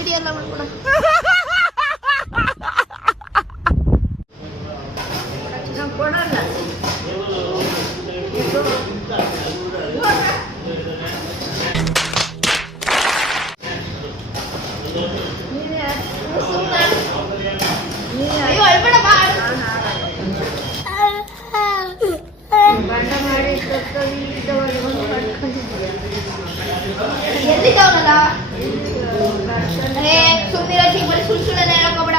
Video ಎಲ್ಲ ಮಾಡ್ಕೊಡ. ಕೊಡಲ್ಲ ಅಯ್ಯೋ ಅಳ್ಬೇಡ ಬಾ. ಎಲ್ಲಿದ್ದಾವನಲ್ಲ ಸುಮ್ಮನಿರೋ ಚಿಕ್ಕ ಸುಳ್ಳು ಸುಳ್ಳೆಲ್ಲ ಹೇಳಕೋಬೇಡ.